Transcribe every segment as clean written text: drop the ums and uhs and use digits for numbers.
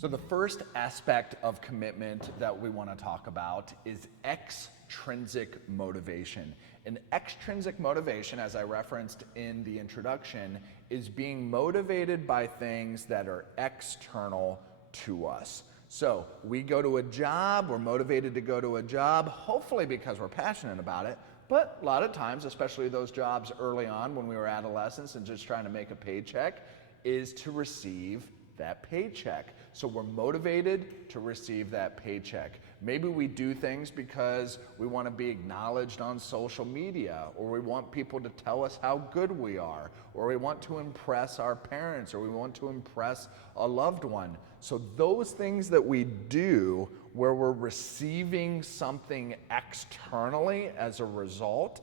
So the first aspect of commitment that we want to talk about is extrinsic motivation. And extrinsic motivation, as I referenced in the introduction, is being motivated by things that are external to us. So we go to a job, we're motivated to go to a job, hopefully because we're passionate about it, but a lot of times, especially those jobs early on when we were adolescents and just trying to make a paycheck, is to receive that paycheck. So we're motivated to receive that paycheck. Maybe we do things because we want to be acknowledged on social media, or we want people to tell us how good we are, or we want to impress our parents, or we want to impress a loved one. So those things that we do where we're receiving something externally as a result,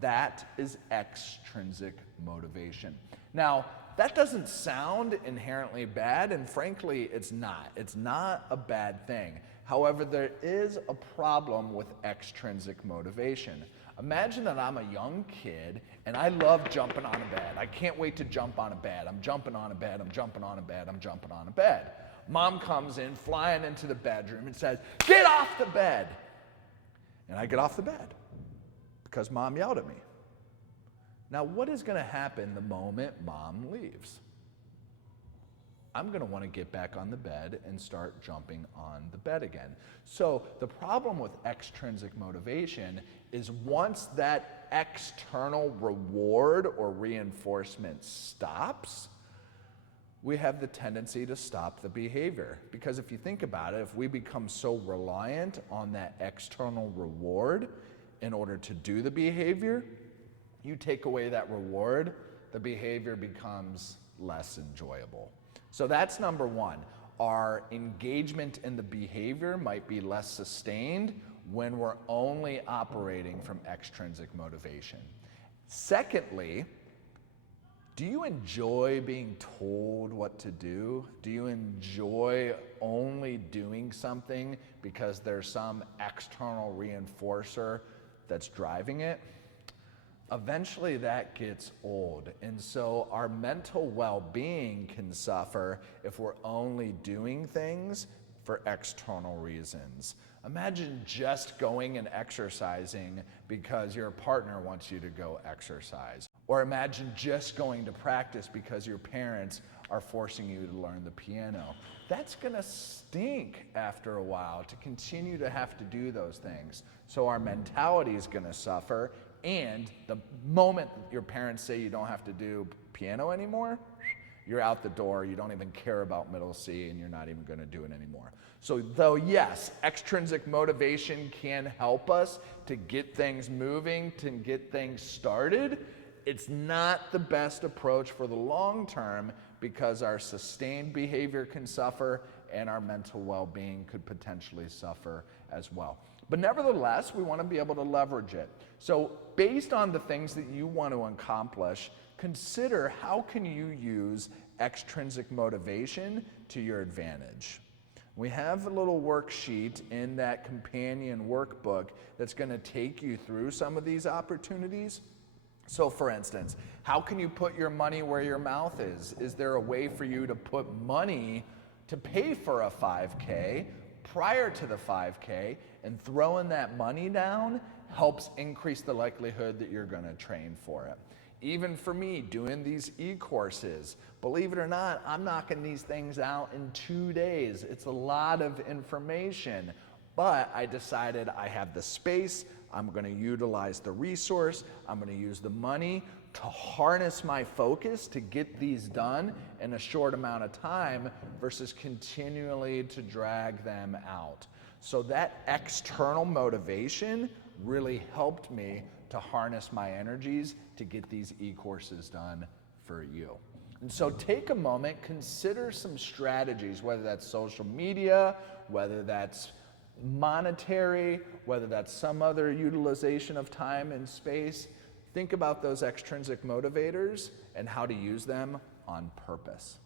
that is extrinsic motivation. Now, that doesn't sound inherently bad, and frankly, it's not. It's not a bad thing. However, there is a problem with extrinsic motivation. Imagine that I'm a young kid and I love jumping on a bed. I can't wait to jump on a bed. I'm jumping on a bed, I'm jumping on a bed, I'm jumping on a bed. Mom comes in, flying into the bedroom and says, "Get off the bed!" And I get off the bed because Mom yelled at me. Now, what is going to happen the moment Mom leaves? I'm going to want to get back on the bed and start jumping on the bed again. So the problem with extrinsic motivation is once that external reward or reinforcement stops, we have the tendency to stop the behavior. Because if you think about it, if we become so reliant on that external reward in order to do the behavior, you take away that reward, the behavior becomes less enjoyable. So that's number one. Our engagement in the behavior might be less sustained when we're only operating from extrinsic motivation. Secondly, do you enjoy being told what to do? Do you enjoy only doing something because there's some external reinforcer that's driving it? Eventually that gets old, and so our mental well-being can suffer if we're only doing things for external reasons. Imagine just going and exercising because your partner wants you to go exercise. Or imagine just going to practice because your parents are forcing you to learn the piano. That's gonna stink after a while to continue to have to do those things. So our mentality is gonna suffer. And the moment your parents say you don't have to do piano anymore, you're out the door, you don't even care about middle C, and you're not even going to do it anymore. So though yes, extrinsic motivation can help us to get things moving, to get things started, it's not the best approach for the long term because our sustained behavior can suffer and our mental well-being could potentially suffer as well. But nevertheless, we want to be able to leverage it. So based on the things that you want to accomplish, consider how can you use extrinsic motivation to your advantage. We have a little worksheet in that Companion Workbook that's going to take you through some of these opportunities. So for instance, how can you put your money where your mouth is? Is there a way for you to put money to pay for a 5K prior to the 5K, and throwing that money down helps increase the likelihood that you're going to train for it. Even for me, doing these e-courses, believe it or not, I'm knocking these things out in 2 days. It's a lot of information, but I decided I have the space, I'm going to utilize the resource, I'm going to use the money to harness my focus to get these done in a short amount of time versus continually to drag them out. So that external motivation really helped me to harness my energies to get these e-courses done for you. And so take a moment, consider some strategies, whether that's social media, whether that's monetary, whether that's some other utilization of time and space. Think about those extrinsic motivators and how to use them on purpose.